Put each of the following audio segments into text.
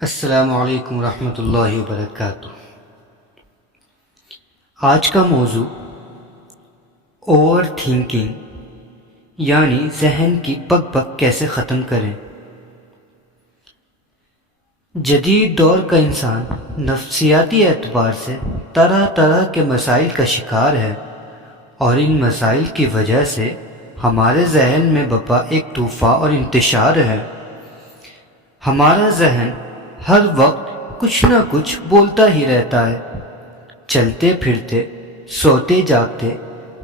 السلام علیکم ورحمۃ اللہ وبرکاتہ۔ آج کا موضوع اوور تھنکنگ یعنی ذہن کی بک بک کیسے ختم کریں۔ جدید دور کا انسان نفسیاتی اعتبار سے طرح طرح کے مسائل کا شکار ہے، اور ان مسائل کی وجہ سے ہمارے ذہن میں بپا ایک طوفان اور انتشار ہے۔ ہمارا ذہن ہر وقت کچھ نہ کچھ بولتا ہی رہتا ہے، چلتے پھرتے، سوتے جاگتے،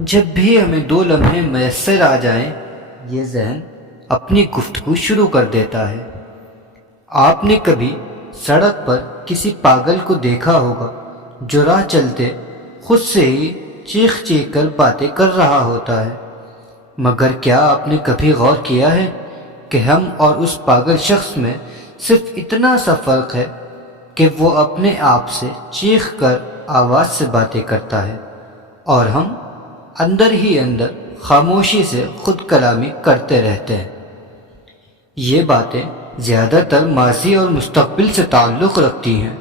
جب بھی ہمیں 2 لمحے میسر آ جائیں یہ ذہن اپنی گفتگو شروع کر دیتا ہے۔ آپ نے کبھی سڑک پر کسی پاگل کو دیکھا ہوگا جو راہ چلتے خود سے ہی چیخ چیخ کر باتیں کر رہا ہوتا ہے، مگر کیا آپ نے کبھی غور کیا ہے کہ ہم اور اس پاگل شخص میں صرف اتنا سا فرق ہے کہ وہ اپنے آپ سے چیخ کر آواز سے باتیں کرتا ہے، اور ہم اندر ہی اندر خاموشی سے خود کلامی کرتے رہتے ہیں۔ یہ باتیں زیادہ تر ماضی اور مستقبل سے تعلق رکھتی ہیں،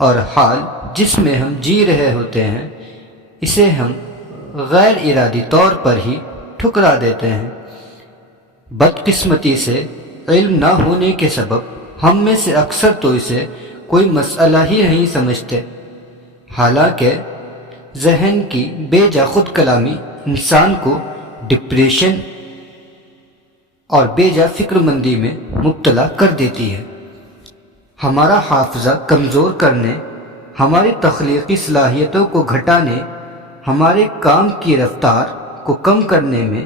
اور حال جس میں ہم جی رہے ہوتے ہیں اسے ہم غیر ارادی طور پر ہی ٹھکرا دیتے ہیں۔ بدقسمتی سے علم نہ ہونے کے سبب ہم میں سے اکثر تو اسے کوئی مسئلہ ہی نہیں سمجھتے، حالانکہ ذہن کی بے جا خود کلامی انسان کو ڈپریشن اور بے جا فکر مندی میں مبتلا کر دیتی ہے۔ ہمارا حافظہ کمزور کرنے، ہماری تخلیقی صلاحیتوں کو گھٹانے، ہمارے کام کی رفتار کو کم کرنے میں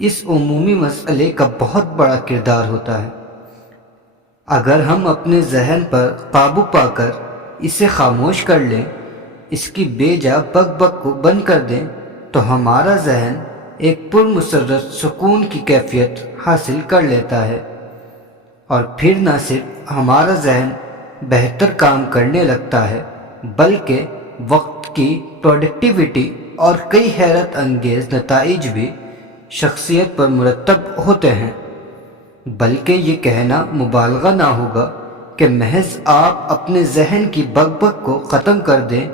اس عمومی مسئلے کا بہت بڑا کردار ہوتا ہے۔ اگر ہم اپنے ذہن پر قابو پا کر اسے خاموش کر لیں، اس کی بے جا بک بک کو بند کر دیں، تو ہمارا ذہن ایک پرمسرت سکون کی کیفیت حاصل کر لیتا ہے، اور پھر نہ صرف ہمارا ذہن بہتر کام کرنے لگتا ہے بلکہ وقت کی پروڈکٹیوٹی اور کئی حیرت انگیز نتائج بھی شخصیت پر مرتب ہوتے ہیں۔ بلکہ یہ کہنا مبالغہ نہ ہوگا کہ محض آپ اپنے ذہن کی بک بک کو ختم کر دیں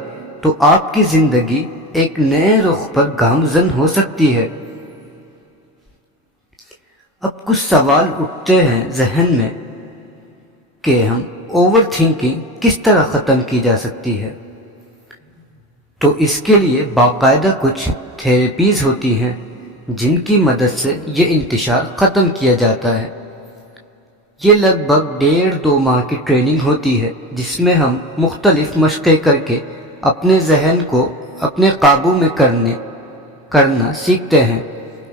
تو آپ کی زندگی ایک نئے رخ پر گامزن ہو سکتی ہے۔ اب کچھ سوال اٹھتے ہیں ذہن میں کہ ہم اوور تھنکنگ کس طرح ختم کی جا سکتی ہے؟ تو اس کے لیے باقاعدہ کچھ تھیراپیز ہوتی ہیں جن کی مدد سے یہ انتشار ختم کیا جاتا ہے۔ یہ لگ بھگ 1.5-2 ماہ کی ٹریننگ ہوتی ہے جس میں ہم مختلف مشقیں کر کے اپنے ذہن کو اپنے قابو میں کرنا سیکھتے ہیں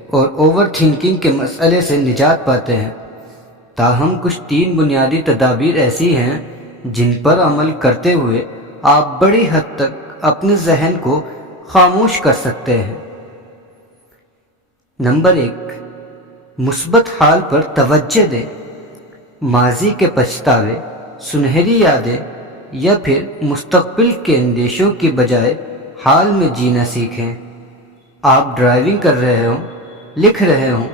اور اوور تھنکنگ کے مسئلے سے نجات پاتے ہیں۔ تاہم کچھ 3 بنیادی تدابیر ایسی ہیں جن پر عمل کرتے ہوئے آپ بڑی حد تک اپنے ذہن کو خاموش کر سکتے ہیں۔ نمبر 1، مثبت حال پر توجہ دیں۔ ماضی کے پچھتاوے، سنہری یادیں یا پھر مستقبل کے اندیشوں کی بجائے حال میں جینا سیکھیں۔ آپ ڈرائیونگ کر رہے ہوں، لکھ رہے ہوں،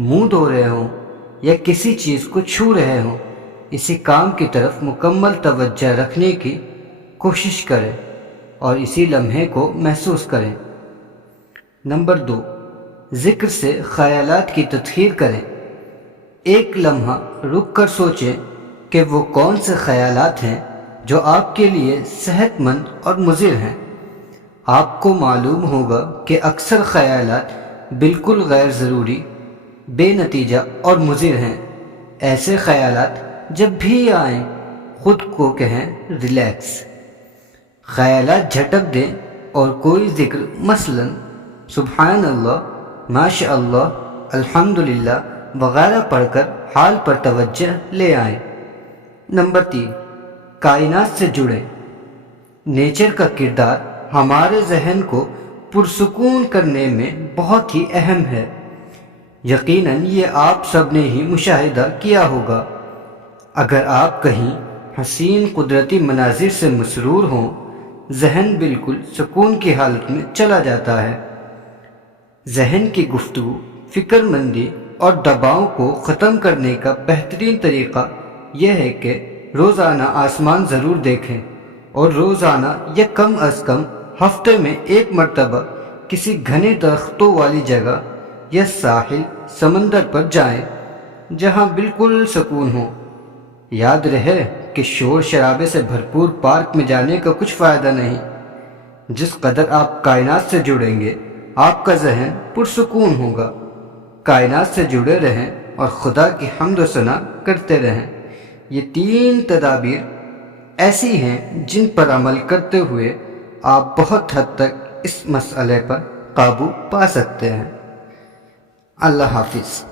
منہ دھو رہے ہوں یا کسی چیز کو چھو رہے ہوں، اسی کام کی طرف مکمل توجہ رکھنے کی کوشش کریں اور اسی لمحے کو محسوس کریں۔ نمبر 2، ذکر سے خیالات کی تطہیر کریں۔ ایک لمحہ رک کر سوچیں کہ وہ کون سے خیالات ہیں جو آپ کے لیے صحت مند اور مضر ہیں۔ آپ کو معلوم ہوگا کہ اکثر خیالات بالکل غیر ضروری، بے نتیجہ اور مضر ہیں۔ ایسے خیالات جب بھی آئیں خود کو کہیں ریلیکس۔ خیالات جھٹک دیں اور کوئی ذکر مثلا سبحان اللہ، ماشاء اللہ، الحمدللہ وغیرہ پڑھ کر حال پر توجہ لے آئیں۔ نمبر 3، کائنات سے جڑیں۔ نیچر کا کردار ہمارے ذہن کو پرسکون کرنے میں بہت ہی اہم ہے۔ یقیناً یہ آپ سب نے ہی مشاہدہ کیا ہوگا۔ اگر آپ کہیں حسین قدرتی مناظر سے مسرور ہوں، ذہن بالکل سکون کی حالت میں چلا جاتا ہے۔ ذہن کی گفتگو، فکر مندی اور دباؤ کو ختم کرنے کا بہترین طریقہ یہ ہے کہ روزانہ آسمان ضرور دیکھیں اور روزانہ یا کم از کم ہفتے میں ایک مرتبہ کسی گھنے درختوں والی جگہ یا ساحل سمندر پر جائیں جہاں بالکل سکون ہو۔ یاد رہے کہ شور شرابے سے بھرپور پارک میں جانے کا کچھ فائدہ نہیں۔ جس قدر آپ کائنات سے جڑیں گے آپ کا ذہن پرسکون ہوگا۔ کائنات سے جڑے رہیں اور خدا کی حمد و ثنا کرتے رہیں۔ یہ 3 تدابیر ایسی ہیں جن پر عمل کرتے ہوئے آپ بہت حد تک اس مسئلے پر قابو پا سکتے ہیں۔ اللہ حافظ۔